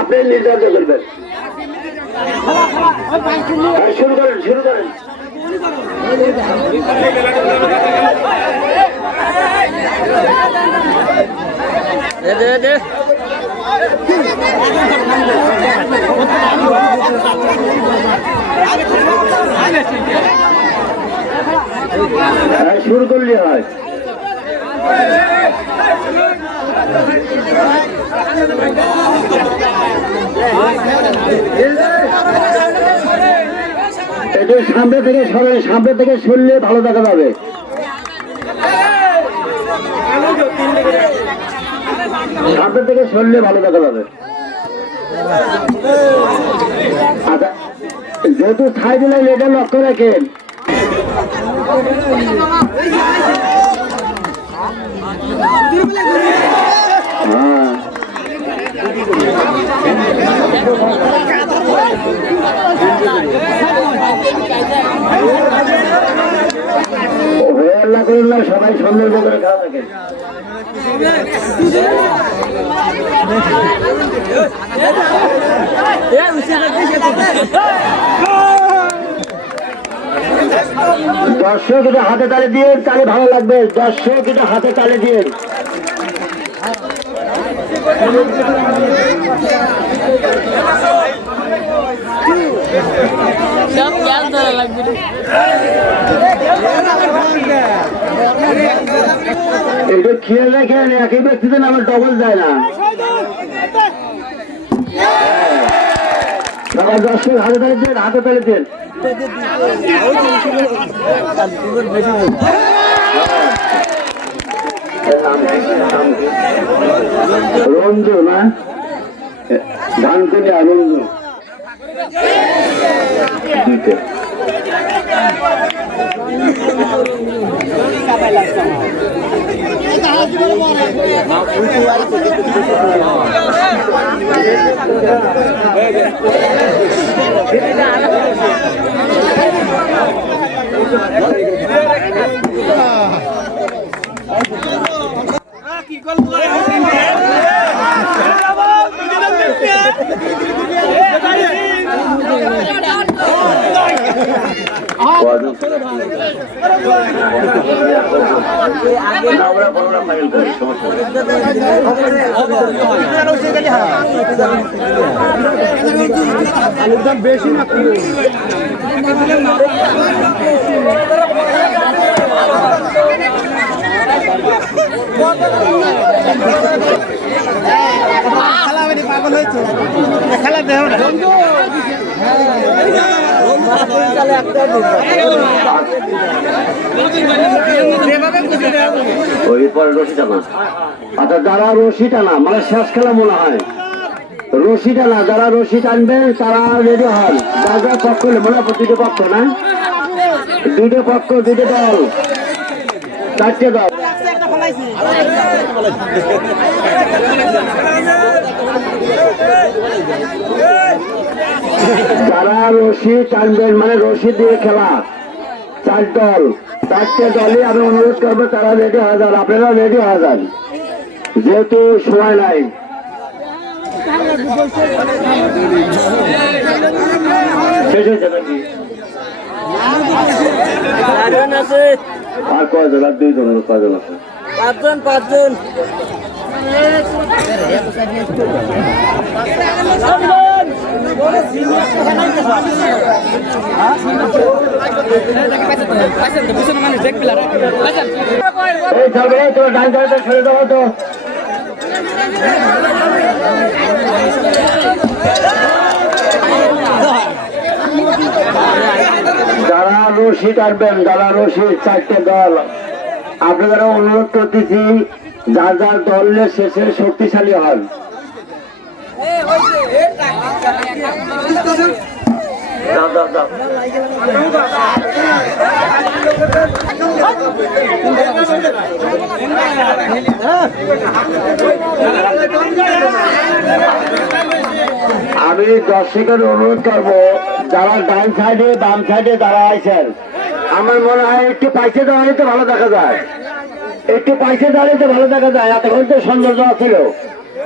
আপনি নির্ধারিত করবেন। শুরু করেন শুরু করেন। দে দে দে। শুরু করলে হয়। একটু সামনে থেকে সরেন সামনে থেকে সরলে ভালো দেখা যাবে। সামনে থেকে সরলে ভালো দেখা যাবে। আচ্ছা যেহেতু ছাই দিলেন এটা লক্ষ্য রাখেন। হ্যাঁ হয়ে সবাই দর্শক এটা হাতে তালে দিয়ে তালে ভালো লাগবে। দর্শক এটা হাতে তালে দিয়ে। সব গ্যাস ধরা লাগবে। একটু খেয়াল রাখেন একই ব্যক্তিতে নামে ডবল যায় না সবাই দর্শক হাতে তালে হাতে তালে দেন রঞ্জু না? ধানকুনিয়া রঞ্জু দুইটা। আমরা প্রোগ্রাম ফাইল করি সমস্যা নেই। ওই রশি টানা আচ্ছা যারা রশি টানা মানে শেষ খেলা মনে হয় রশি টানা যারা রশি টানবে তারা রেডি হন যা যা পক্ষ মনে হয় দুটো পক্ষ না দুটো পক্ষ দুটো দল চারটে দল যারা রশি টানবেন মানে রশি দিয়ে খেলা। চার দল চারটে দলই আমি অনুরোধ করব তারা রেডি হয়ে যান আপনারা রেডি হয়ে যান। যেহেতু সময় নাই। শেষ হয়েছে নাকি? আর কয়জন? আর দুইজন কয়জন আছে? পাঁচজন পাঁচজন। যারা রশি টানবেন যারা রশি, চারটে দল আপনাদের অনুরোধ করতেছি, যার যার দল নিয়ে শেষে শক্তিশালী দাও। আমি দর্শকের অনুরোধ করব, যারা ডান সাইডে, বাম সাইডে যারা আছেন, আমার মনে হয় একটু পাইছে তো ভালো দেখা যায়। একটু পাইছে তো ভালো দেখা যায়, এতক্ষণ তো সৌন্দর্য ছিল।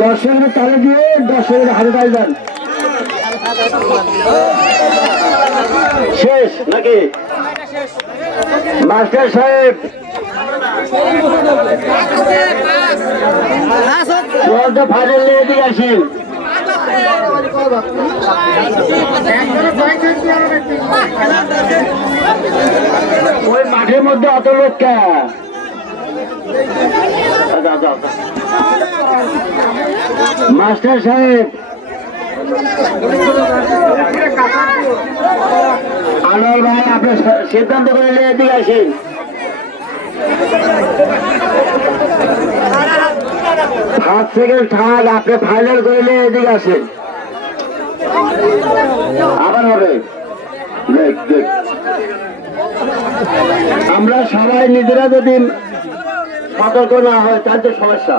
দর্শকের তালে দিয়ে দর্শকের হাতে যান। শেষ নাকি? মাস্টার সাহেব। ওই মাঠের মধ্যে অত লোক কে। মাস্টার সাহেব। আনোয়ার ভাই, আপনি সিদ্ধান্ত করে এদিকে আসেন। সাত সেকেন্ড থাক আপনি ফাইনাল করে এদিকে আসেন। আবার হবে। আমরা সবাই নিজেরা যদি সতর্ক না হয় তার তো সমস্যা।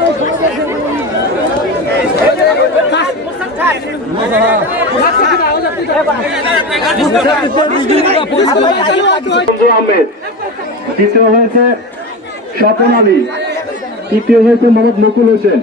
দ্বিতীয় হয়েছে স্বপন আলী তৃতীয় হয়েছে মোহাম্মদ নকুল হোসেন।